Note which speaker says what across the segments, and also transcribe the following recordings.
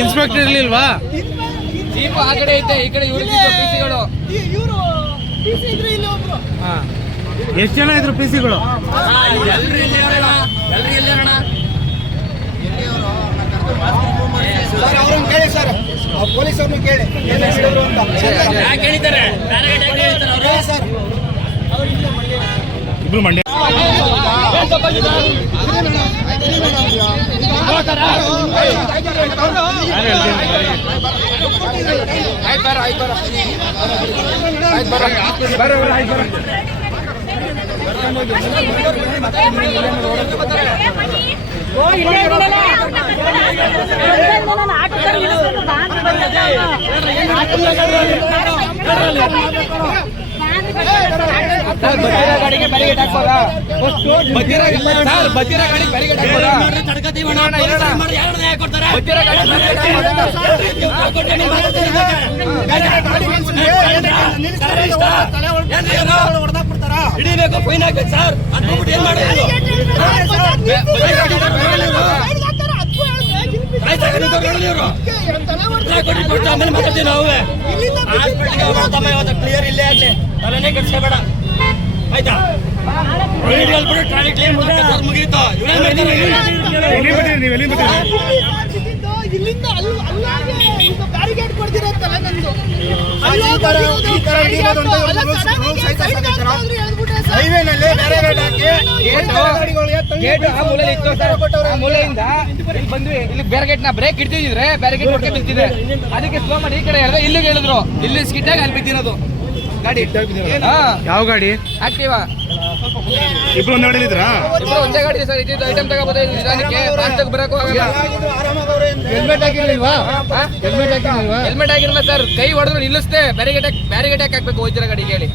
Speaker 1: Inspector ಇರ್ಲಿಲ್ವಾ?
Speaker 2: Jeep ಆ ಕಡೆ ಐತೆ ಈ ಕಡೆ ಪಿಸಿಗಳು.
Speaker 3: ಇವರು ಪಿ ಸಿ ಇದ್ರೆ ಇಲ್ಲಿ ಒಬ್ರು.
Speaker 1: ಹಾ. ಎಷ್ಟು ಜನ ಇದ್ರು ಪಿ ಸಿಗಳು
Speaker 2: ಎಲ್ರು ಇಲ್ಲಿ ಇರೋಣ ಎಲ್ರು ಇಲ್ಲಿ ಇರೋಣ?
Speaker 4: ಸರ್ ಅವ್ರನ್ನ ಕೇಳಿ ಸರ್. ಪೊಲೀಸ್ ಅವ್ರನ್ನ ಕೇಳಿ. ಏನ್ ಹೇಳಿದ್ರು ಅಂತ.
Speaker 2: ಯಾಕೆ ಹೇಳಿದ್ದಾರೆ? ಬ್ಯಾರಿಗೇಡ್ ಯಾಕೆ ಹೇಳ್ತಾರೆ ಅವರು?
Speaker 4: ಸರ್.
Speaker 1: ಇಬ್ರು ಮಂಡ್ಯ ನಾನು
Speaker 2: ಹಿಡಿಬೇಕು ಫೈನ್ ಹಾಕಿ ಸರ್. ಅದ್ಬಿಟ್ಟು ಏನ್ ಮಾಡೋದು? ಆಮೇಲೆ ಮಾತಾಡ್ತೀವಿ ನಾವು ಹಾಸ್ಪಿಟ್ಲಿಗೆ ಹೋಗ್ತಮ್ಮ ಇವತ್ತು ಕ್ಲಿಯರ್ ಇಲ್ಲೇ ಆಗ್ಲಿ. ತಲೆನೇ ಕೆಡ್ಸ್ಕೊಬೇಡ. ಆಯ್ತಾ?
Speaker 3: ಇಲ್ಲಿಂದ ಬ್ಯಾರಿಗೇಡ್ ಕೊಡ್ತಿರತ್ತಲ್ಲ ನಂದು.
Speaker 4: ಹೈವೇನಲ್ಲಿ ಬೇರೆ ಹಾಕಿ
Speaker 2: ಗೇಟ್ ಆ ಮೂಲೆಯಲ್ಲಿ ಇತ್ತು ಸರ್. ಆ ಮೂಲೆಯಿಂದ ಇಲ್ಲಿ ಬಂದ್ವಿ ಇಲ್ಲಿ ಬೇರೆ ಗೇಟ್ನ ಬ್ರೇಕ್ ಇಡ್ತಿದ್ರೆ ಬೇರೆ ಗೇಟ್ ಹೊಡ್ಕೆ ಬಿದ್ದಿದೆ ಅದಕ್ಕೆ ಸ್ಲೋ ಮಾಡಿ ಈ ಕಡೆ ಹೇಳಿದ್ರೆ ಇಲ್ಲಿಗೆ ಹೇಳಿದ್ರು. ಇಲ್ಲಿ ಸ್ಕಿಟ್ ಆಗಿ ಅಲ್ಲಿ ಬಿದ್ದಿರೋದು. ಗಾಡಿ ಹಾ.
Speaker 1: ಯಾವ ಗಾಡಿ?
Speaker 2: ಆಕ್ಟಿವಾ?
Speaker 1: ಇಬ್ರು ಒಂದ್ ಗಾಡಿ ಇದ್ರಾ
Speaker 2: ಇಬ್ರು ಒಂದೇ ಗಾಡಿ ಸರ್ ಇದ್ದಿದ್ದು ಐಟಮ್ ತಗೋಬೋದು ನಿಧಾನಕ್ಕೆ ಬರಕ್ಕೂ ಆಗಲ್ಲ.
Speaker 4: ಹೆಲ್ಮೆಟ್ ಹಾಕಿರ್ಲಿಲ್ವಾ? ಹೆಲ್ಮೆಟ್ ಹಾಕಿರ್ಲಿಲ್ವಾ?
Speaker 2: ಹೆಲ್ಮೆಟ್ ಆಗಿರಲ್ಲ ಸರ್ ಕೈ ಹೊಡೆದ್ರು ನಿಲ್ಲಿಸ್ತೆ ಬ್ಯಾರಿಗೇಟ್ ಬ್ಯಾರಿಗೇಟ್ ಹಾಕ್ಬೇಕು ಹೋಯ್ತಿರ ಗಾಡಿ ಹೇಳಿ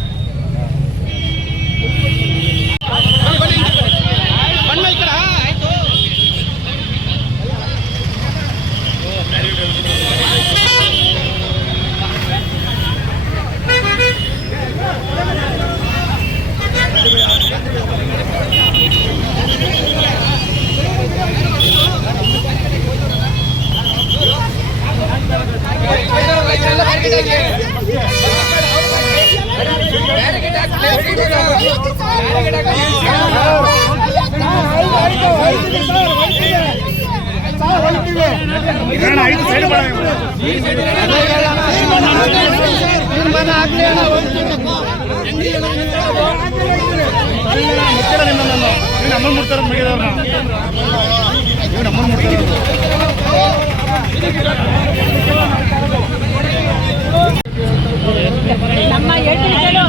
Speaker 1: ನಿಮ್ಮನ್ನ ಮುಡ್ತಾರ ಮಗಿದವ್ರನ್ನ ನೀವು ನಮ್ಮನ್ನ
Speaker 5: ನಮ್ಮ ಹೆಣ್ಣುಗಳು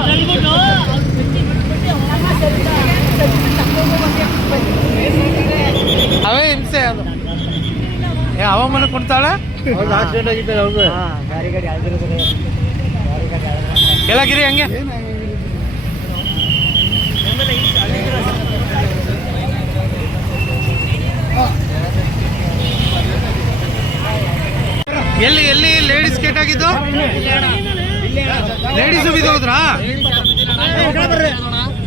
Speaker 1: ಅವೇ ಹಿಂಸೆ ಅದು. ಏ ಹವಾಮಾನ ಕೊಡ್ತಾಳೆ? ಕೆಳಗಿರಿ ಹಂಗೆ? ಎಲ್ಲಿ ಎಲ್ಲಿ ಲೇಡೀಸ್ ಕೇಟ್ ಆಗಿದ್ದು? ಲೇಡೀಸ್ ಬಿದ್ದೋದ್ರಾ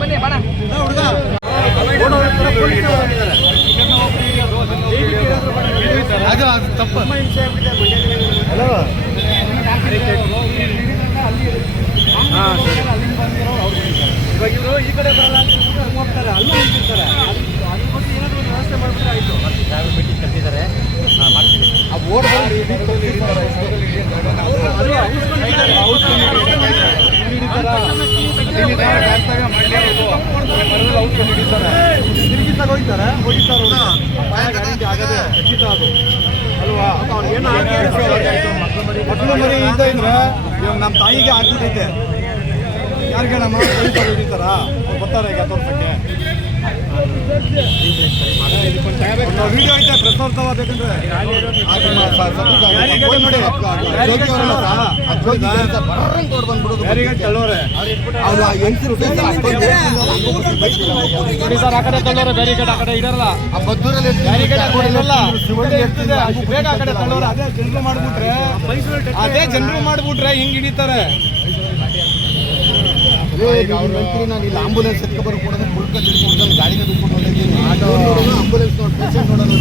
Speaker 2: ಬನ್ನಿ ಬಣ
Speaker 1: ಅದು ಅದು ತಪ್ಪು ಹಾಂ ಸರಿ
Speaker 4: ಇವಾಗ ಇವರು ಈ ಕಡೆ ಬರಲ್ಲ ಅಂತ ಹೋಗ್ತಾರೆ ಅಲ್ಲೂ ನಿಂತಿರ್ತಾರೆ ಅದಕ್ಕೋಸ್ಕರ ಏನಾದ್ರು ಒಂದು ವ್ಯವಸ್ಥೆ ಮಾಡಿದ್ರೆ ಆಯ್ತು ಯಾರು ಬಿಟ್ಟು ಕಟ್ಟಿದ್ದಾರೆ ಮಾಡ್ತೀನಿ ಆ ಓಡ್ ಆಗದೆ ಖಚಿತ ಅದು. ಅಲ್ವಾ? ಮರಿ ಇದ್ದ ಇದ್ರೆ ಇವಾಗ ನಮ್ಮ ತಾಯಿಗೆ ಆಗ್ಬಿಟ್ಟೈತೆ ಯಾರಿಗೆ ನಮ್ಮ ಅವ್ರು ಬರ್ತಾರೆ ಈಗ ತೋರ್ಸಕ್ಕೆ? ವಿಡಿಯೋ ಐತೆ ಪ್ರೆಸ್ ಅವ್ರು ತಗೋ ಬೇಕಂದ್ರೆ ಸರ್ ಆ ಕಡೆ ತಳ್ಳೋರೆ ಬ್ಯಾರಿಕೇಡ್ ಆ ಕಡೆ ಇಡಲ್ಲ ಬ್ಯಾರಿಕೇಡ್ ಆ ಕಡೆ ಇಡಲ್ಲ ಎಷ್ಟಿದೆ ಅಷ್ಟು ಬೇಗ ಆ ಕಡೆ ತಳ್ಳೋರೆ. ಅದೇ ಜನರು ಮಾಡ್ಬಿಟ್ರೆ. ಅದೇ ಜನರು ಮಾಡ್ಬಿಟ್ರೆ ಹಿಂಗ್ ಹಿಡಿತಾರೆ.
Speaker 3: ಮಂತ್ರಿ ನಾನು ಇಲ್ಲಿ ಆಂಬುಲೆನ್ಸ್ ಎತ್ಕೊ ಬರೋ ಕೊಡೋದು ಮುಳ್ಕ ತಿಳ್ಕೊಂಡು ಗಾಡಿನ ಹೊಂಟಿದ್ದೀನಿ ನೋಡೋಣ ಆಂಬುಲೆನ್ಸ್ ನೋಡಿ ಪೇಷಂಟ್ ನಾನು.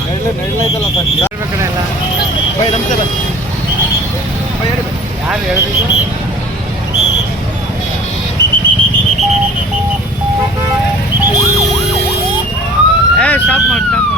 Speaker 3: ನಡಲೆ ನಡಲೈತಲ್ಲ ಸರ್.
Speaker 6: ಬೈ ನಮಸ್ಕಾರ. ಯಾರು ಹೇಳಿದ್ರು ಏ ಸ್ಟಾಪ್ ಮಾಡಿ ಸ್ಟಾಪ್ ಮಾಡಿ.